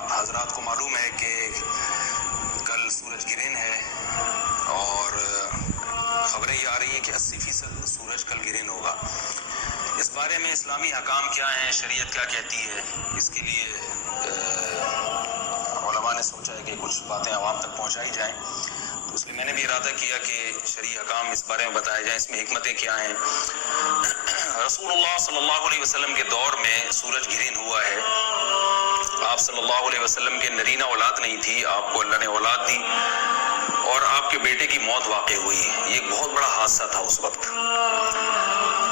آپ حضرات کو معلوم ہے کہ کل سورج گرہن ہے اور خبریں یہ آ رہی ہیں کہ 80% سورج کل گرہن ہوگا. اس بارے میں اسلامی حکام کیا ہیں, شریعت کیا کہتی ہے, اس کے لیے علماء نے سوچا ہے کہ کچھ باتیں عوام تک پہنچائی جائیں. تو اس لیے میں نے بھی ارادہ کیا کہ شرعی حکام اس بارے میں بتائے جائیں, اس میں حکمتیں کیا ہیں. رسول اللہ صلی اللہ علیہ وسلم کے دور میں سورج گرہن ہوا ہے. آپ صلی اللہ علیہ وسلم کے نرینہ اولاد نہیں تھی, آپ کو اللہ نے اولاد دی اور آپ کے بیٹے کی موت واقع ہوئی. یہ ایک بہت بڑا حادثہ تھا اس وقت,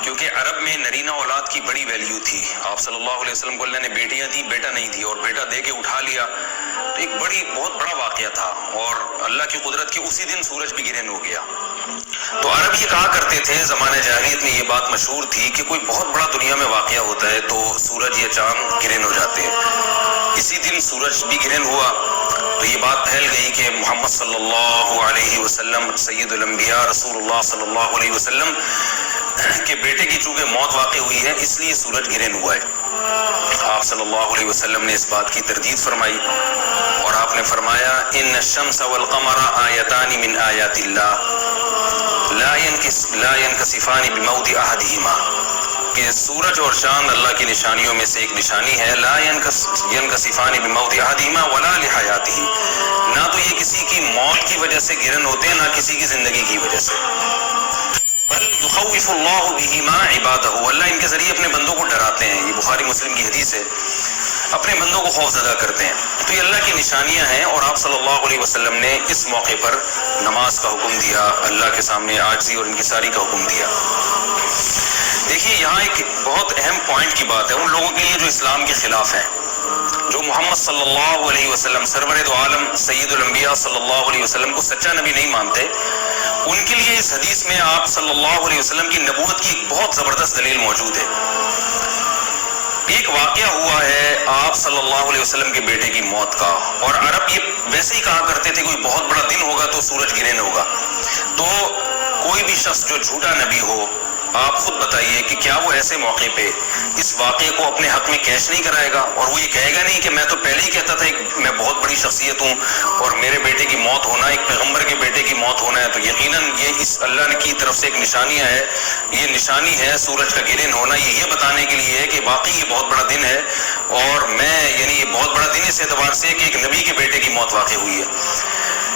کیونکہ عرب میں نرینہ اولاد کی بڑی ویلیو تھی. آپ صلی اللہ علیہ وسلم کو اللہ نے بیٹیاں دی, بیٹا نہیں دی, اور بیٹا دے کے اٹھا لیا. تو ایک بہت بڑا واقعہ تھا, اور اللہ کی قدرت کے اسی دن سورج بھی گرہن ہو گیا. تو عرب یہ کہا کرتے تھے, زمانہ جاہلیت میں یہ بات مشہور تھی کہ کوئی بہت بڑا دنیا میں واقعہ ہوتا ہے تو سورج یا چاند گرہن ہو جاتے ہیں. اسی دن سورج بھی گرہن ہوا تو یہ بات پھیل گئی کہ محمد صلی اللہ علیہ وسلم سید الانبیاء رسول اللہ صلی اللہ علیہ وسلم کے بیٹے کی چونکہ موت واقع ہوئی ہے اس لیے سورج گرہن ہوا ہے. آپ صلی اللہ علیہ وسلم نے اس بات کی تردید فرمائی اور آپ نے فرمایا ان الشمس والقمر آیتان من آیات اللہ لا ينکسفان بموت احدہما, کہ سورج اور چاند اللہ کی نشانیوں میں سے ایک نشانی ہے. لا ينکسفان بموت احدہما ولا لحیاتہ, نہ تو یہ کسی کی موت کی وجہ سے گرہن ہوتے ہیں نہ کسی کی زندگی کی وجہ سے. بل یخوف اللہ بہما عبادہ, اللہ ان کے ذریعے اپنے بندوں کو ڈراتے ہیں. یہ بخاری مسلم کی حدیث ہے, اپنے بندوں کو خوف زدہ کرتے ہیں. تو یہ اللہ کی نشانیاں ہیں, اور آپ صلی اللہ علیہ وسلم نے اس موقع پر نماز کا حکم دیا, اللہ کے سامنے عاجزی اور انکساری کا حکم دیا. دیکھیے یہاں ایک بہت اہم پوائنٹ کی بات ہے ان لوگوں کے لیے جو اسلام کے خلاف ہیں, جو محمد صلی اللہ علیہ وسلم سرور دو عالم سید الانبیاء صلی اللہ علیہ وسلم کو سچا نبی نہیں مانتے. ان کے لیے اس حدیث میں آپ صلی اللہ علیہ وسلم کی نبوت کی ایک بہت زبردست دلیل موجود ہے. ایک واقعہ ہوا ہے آپ صلی اللہ علیہ وسلم کے بیٹے کی موت کا, اور عرب یہ ویسے ہی کہا کرتے تھے کوئی بہت بڑا دن ہوگا تو سورج گرہن ہوگا. تو کوئی بھی شخص جو جھوٹا نبی ہو, آپ خود بتائیے کہ کیا وہ ایسے موقع پہ اس واقعے کو اپنے حق میں کیش نہیں کرائے گا, اور وہ یہ کہے گا نہیں کہ میں تو پہلے ہی کہتا تھا کہ میں بہت بڑی شخصیت ہوں اور میرے بیٹے کی موت ہونا, ایک پیغمبر کے بیٹے کی موت ہونا ہے, تو یقیناً یہ اس اللہ کی طرف سے ایک نشانیاں ہے, یہ نشانی ہے سورج کا گرہن ہونا. یہ بتانے کے لیے ہے کہ واقعی یہ بہت بڑا دن ہے, اور یہ بہت بڑا دن اس اعتبار سے کہ ایک نبی کے بیٹے کی موت واقع ہوئی ہے.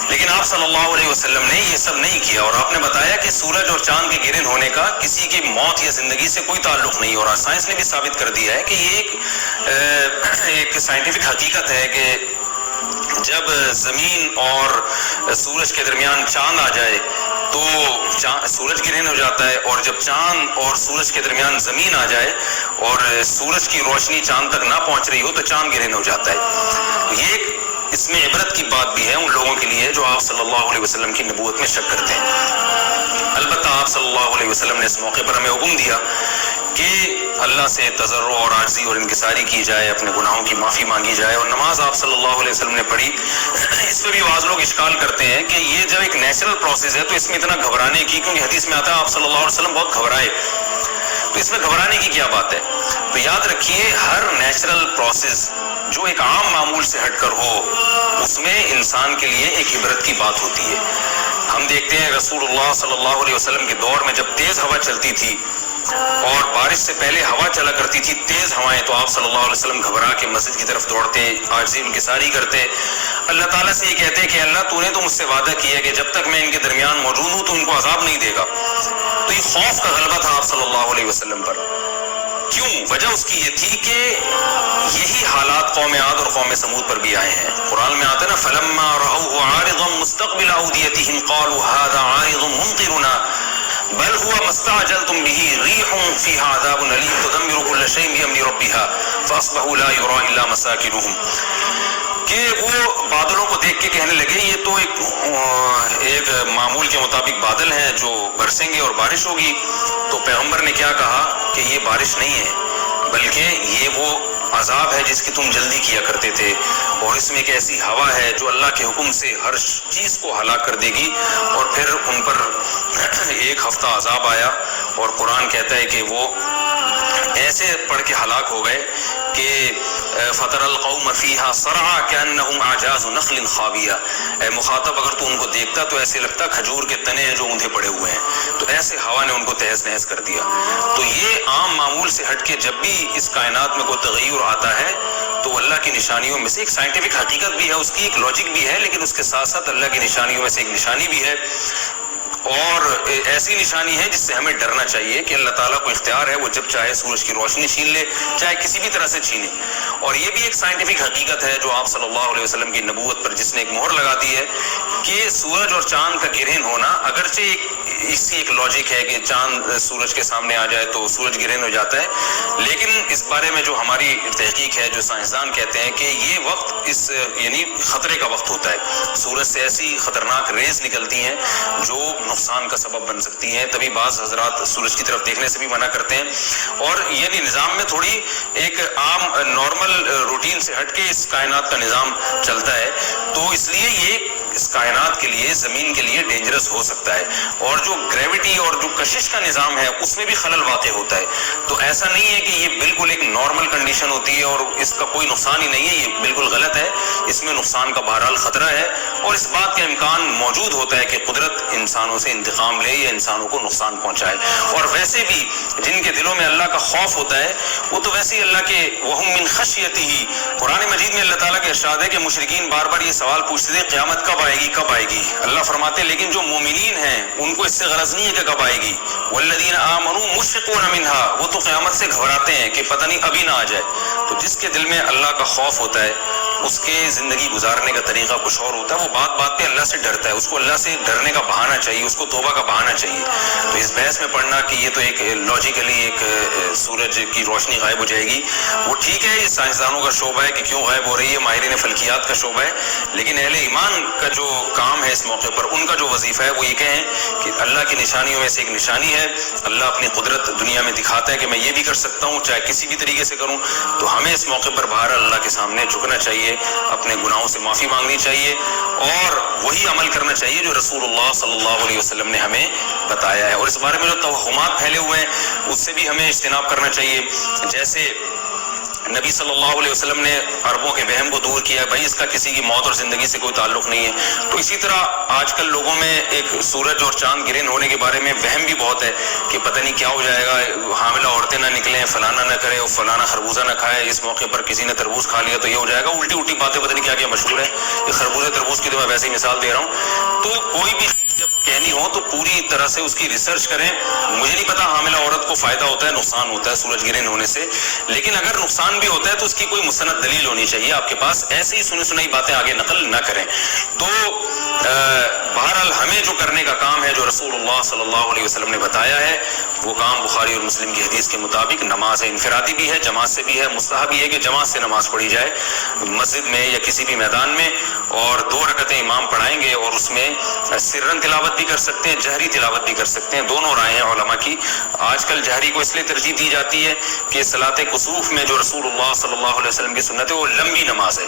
لیکن آپ صلی اللہ علیہ وسلم نے یہ سب نہیں کیا, اور آپ نے بتایا کہ سورج اور چاند کے گرہن ہونے کا کسی کی موت یا زندگی سے کوئی تعلق نہیں. اور سائنس نے بھی ثابت کر دیا ہے کہ یہ ایک سائنٹیفک حقیقت ہے کہ جب زمین اور سورج کے درمیان چاند آ جائے تو سورج گرہن ہو جاتا ہے, اور جب چاند اور سورج کے درمیان زمین آ جائے اور سورج کی روشنی چاند تک نہ پہنچ رہی ہو تو چاند گرہن ہو جاتا ہے. یہ اس میں عبرت کی بات بھی ہے ان لوگوں کے لیے جو آپ صلی اللہ علیہ وسلم کی نبوت میں شک کرتے ہیں. البتہ آپ صلی اللہ علیہ وسلم نے اس موقع پر ہمیں حکم دیا کہ اللہ سے تضرع اور عاجزی اور انکساری کی جائے, اپنے گناہوں کی معافی مانگی جائے. اور نماز آپ صلی اللہ علیہ وسلم نے پڑھی. اس پہ بھی بعض لوگ اشکال کرتے ہیں کہ یہ جب ایک نیچرل پروسیس ہے تو اس میں اتنا گھبرانے کی, کیونکہ حدیث میں آتا ہے آپ صلی اللہ علیہ وسلم بہت گھبرائے, تو اس میں گھبرانے کی کیا بات ہے. تو یاد رکھیے ہر نیچرل پروسیس جو ایک عام معمول سے ہٹ کر ہو اس میں انسان کے لیے ایک عبرت کی بات ہوتی ہے. ہم دیکھتے ہیں رسول اللہ صلی اللہ علیہ وسلم کے دور میں جب تیز ہوا چلتی تھی اور بارش سے پہلے ہوا چلا کرتی تھی تیز ہوائیں, تو آپ صلی اللہ علیہ وسلم گھبرا کے مسجد کی طرف دوڑتے, عاجزی انکساری کرتے, اللہ تعالیٰ سے یہ کہتے کہ اللہ تو نے تو مجھ سے وعدہ کیا کہ جب تک میں ان کے درمیان موجود ہوں تو ان کو عذاب نہیں دے گا. تو یہ خوف کا غلبہ تھا آپ صلی اللہ علیہ وسلم پر. کیوں؟ وجہ اس کی یہ تھی کہ یہی حالات قوم عاد اور قوم سمود پر بھی آئے ہیں. قرآن میں آتا ہے نا فلما رأوه عارضا مستقبل اوديتهم قالوا هذا عارض ممطرنا بل هو ما استعجلتم به ريح فيها عذاب أليم تدمر كل شيء بأمر ربها فأصبحوا لا يرى إلا مساكنهم. کہ وہ بادلوں کو دیکھ کے کہنے لگے یہ تو ایک معمول کے مطابق بادل ہیں جو برسیں گے اور بارش ہوگی. تو پیغمبر نے کیا کہا کہ یہ بارش نہیں ہے بلکہ یہ وہ عذاب ہے جس کی تم جلدی کیا کرتے تھے, اور اس میں ایک ایسی ہوا ہے جو اللہ کے حکم سے ہر چیز کو ہلاک کر دے گی. اور پھر ان پر ایک ہفتہ عذاب آیا, اور قرآن کہتا ہے کہ وہ ایسے پڑھ کے ہلاک ہو گئے کہ فَتَرَى الْقَوْمَ فِيهَا صَرْعَىٰ كَأَنَّهُمْ أَعْجَازُ نَخْلٍ خَاوِيَةٍ، اے مخاطب اگر تو ان کو دیکھتا تو ایسے لگتا کھجور کے تنے ہیں جو اوندھے پڑے ہوئے ہیں، تو ایسے ہوا نے ان کو تہز نہز کر دیا۔ تو یہ عام معمول سے ہٹ کے جب بھی اس کائنات میں کوئی تغیر آتا ہے تو اللہ کی نشانیوں میں سے ایک سائنٹیفک حقیقت بھی ہے، اس کی ایک لاجک بھی ہے، لیکن اس کے ساتھ ساتھ اللہ کی نشانیوں میں سے ایک نشانی بھی ہے، اور ایسی نشانی ہے جس سے ہمیں ڈرنا چاہیے کہ اللہ تعالیٰ کو اختیار ہے، وہ جب چاہے سورج کی روشنی چھین لے، چاہے کسی بھی طرح سے چھینے۔ اور یہ بھی ایک سائنٹیفک حقیقت ہے جو آپ صلی اللہ علیہ وسلم کی نبوت پر جس نے ایک مہر لگا دی ہے کہ سورج اور چاند کا گرہن ہونا، اگرچہ اس کی ایک لاجک ہے کہ چاند سورج کے سامنے آ جائے تو سورج گرہن ہو جاتا ہے، لیکن اس بارے میں جو ہماری تحقیق ہے، جو سائنسدان کہتے ہیں کہ یہ وقت یعنی خطرے کا وقت ہوتا ہے، سورج سے ایسی خطرناک ریز نکلتی ہیں جو نقصان کا سبب بن سکتی ہیں، تبھی بعض حضرات سورج کی طرف دیکھنے سے بھی منع کرتے ہیں، اور یعنی نظام میں تھوڑی ایک عام نارمل روٹین سے ہٹ کے اس کائنات کا نظام چلتا ہے، تو اس لیے یہ اس کائنات کے لیے، زمین کے لیے ڈینجرس ہو سکتا ہے، اور جو گریوٹی اور جو کشش کا نظام ہے اس میں بھی خلل واقع ہوتا ہے۔ تو ایسا نہیں ہے کہ یہ بالکل ایک نارمل کنڈیشن ہوتی ہے اور اس کا کوئی نقصان ہی نہیں ہے، یہ بالکل غلط ہے، اس میں نقصان کا بہرحال خطرہ ہے، اور اس بات کا امکان موجود ہوتا ہے کہ قدرت انسانوں سے انتقام لے یا انسانوں کو نقصان پہنچائے۔ اور ویسے بھی جن کے دلوں میں اللہ کا خوف ہوتا ہے وہ تو ویسے ہی اللہ کے وَهُم مِّن خَشْيَتِهِ، قرآن مجید میں اللہ تعالیٰ کا ارشاد ہے کہ مشرکین بار بار یہ سوال پوچھتے تھے قیامت کب آئے گی کب آئے گی، اللہ فرماتے ہیں لیکن جو مومنین ہیں ان کو اس سے غرض نہیں ہے کہ کب آئے گی، والذین آمنوا مشفقون منها، وہ تو قیامت سے گھبراتے ہیں کہ پتہ نہیں ابھی نہ آ جائے۔ تو جس کے دل میں اللہ کا خوف ہوتا ہے اس کے زندگی گزارنے کا طریقہ کچھ اور ہوتا ہے، وہ بات بات پہ اللہ سے ڈرتا ہے، اس کو اللہ سے ڈرنے کا بہانہ چاہیے، اس کو توبہ کا بہانہ چاہیے۔ تو اس بحث میں پڑھنا کہ یہ تو ایک لاجیکلی ایک سورج کی روشنی غائب ہو جائے گی، وہ ٹھیک ہے، یہ سائنسدانوں کا شعبہ ہے کہ کیوں غائب ہو رہی ہے، ماہرین فلکیات کا شعبہ ہے، لیکن اہل ایمان کا جو کام ہے اس موقع پر، ان کا جو وظیفہ ہے وہ یہ کہیں کہ اللہ کی نشانیوں میں سے ایک نشانی ہے، اللہ اپنی قدرت دنیا میں دکھاتا ہے کہ میں یہ بھی کر سکتا ہوں چاہے کسی بھی طریقے سے کروں، تو ہمیں اس موقع پر باہر اللہ کے سامنے جھکنا چاہیے، اپنے گناہوں سے معافی مانگنی چاہیے، اور وہی عمل کرنا چاہیے جو رسول اللہ صلی اللہ علیہ وسلم نے ہمیں بتایا ہے، اور اس بارے میں جو توہمات پھیلے ہوئے ہیں اس سے بھی ہمیں اجتناب کرنا چاہیے۔ جیسے نبی صلی اللہ علیہ وسلم نے عربوں کے وہم کو دور کیا، بھائی اس کا کسی کی موت اور زندگی سے کوئی تعلق نہیں ہے، تو اسی طرح آج کل لوگوں میں ایک سورج اور چاند گرہن ہونے کے بارے میں وہم بھی بہت ہے کہ پتہ نہیں کیا ہو جائے گا، حاملہ عورتیں نہ نکلیں، فلانا نہ کرے، اور فلانا خربوزہ نہ کھائے، اس موقع پر کسی نے تربوز کھا لیا تو یہ ہو جائے گا، الٹی الٹی باتیں پتہ نہیں کیا کیا مشہور ہے، یہ خربوزے تربوز کی تو میں ویسے ہی مثال دے رہا ہوں۔ تو کوئی بھی جب کہنی ہو تو پوری طرح سے اس کی ریسرچ کریں، مجھے نہیں پتا حاملہ عورت کو فائدہ ہوتا ہے نقصان ہوتا ہے سورج گرہن ہونے سے، لیکن اگر نقصان بھی ہوتا ہے تو اس کی کوئی مستند دلیل ہونی چاہیے آپ کے پاس، ایسے ہی سنی سنائی باتیں آگے نقل نہ کریں۔ تو بہرحال ہمیں جو کرنے کا کام ہے جو رسول اللہ صلی اللہ علیہ وسلم نے بتایا ہے وہ کام بخاری اور مسلم کی حدیث کے مطابق نماز انفرادی بھی ہے، جماعت سے بھی ہے، مستحب یہ ہے کہ جماعت سے نماز پڑھی جائے مسجد میں یا کسی بھی میدان میں، اور 2 رکعتیں امام پڑھائیں گے، اور اس میں سرن تلاوت بھی کر سکتے ہیں، جہری تلاوت بھی کر سکتے ہیں، دونوں رائے ہیں علماء کی۔ آج کل جہری کو اس لیے ترجیح دی جاتی ہے کہ صلاۃ کسوف میں جو رسول اللہ صلی اللہ علیہ وسلم کی سنت ہے وہ لمبی نماز ہے،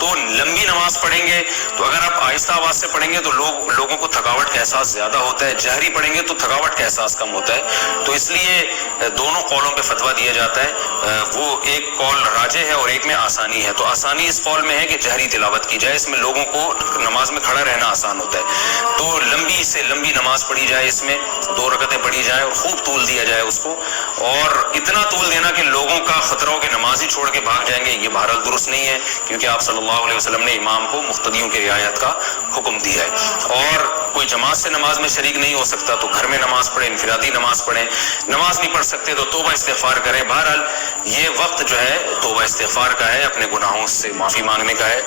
تو لمبی نماز پڑھیں گے تو اگر آپ آہستہ آواز سے پڑھیں گے تو لوگوں کو تھکاوٹ کا احساس زیادہ ہوتا ہے، جہری پڑھیں گے تو تھکاوٹ کا احساس کم ہوتا ہے، تو اس لیے دونوں قولوں پہ فتویٰ دیا جاتا ہے، وہ ایک قول راجح ہے اور ایک میں آسانی ہے، تو آسانی اس قول میں ہے کہ جہری تلاوت کی جائے، اس میں لوگوں کو نماز میں کھڑا رہنا آسان ہوتا ہے، تو لمبی سے لمبی نماز پڑھی جائے، اس میں 2 رکعتیں پڑھی جائیں اور خوب طول دیا جائے اس کو، اور اتنا طول دینا کہ لوگوں کا خطرہ ہو کہ نماز ہی چھوڑ کے بھاگ جائیں گے، یہ بہرحال درست نہیں ہے، کیونکہ آپ صلی اللہ علیہ وسلم نے امام کو مقتدیوں کی رعایت کا حکم دیا ہے، اور کوئی جماعت سے نماز میں شریک نہیں ہو سکتا تو گھر میں نماز پڑھیں، انفرادی نماز پڑھیں، نماز نہیں پڑھ سکتے تو توبہ استغفار کریں۔ بہرحال یہ وقت جو ہے توبہ استغفار کا ہے، اپنے گناہوں سے معافی مانگنے کا ہے۔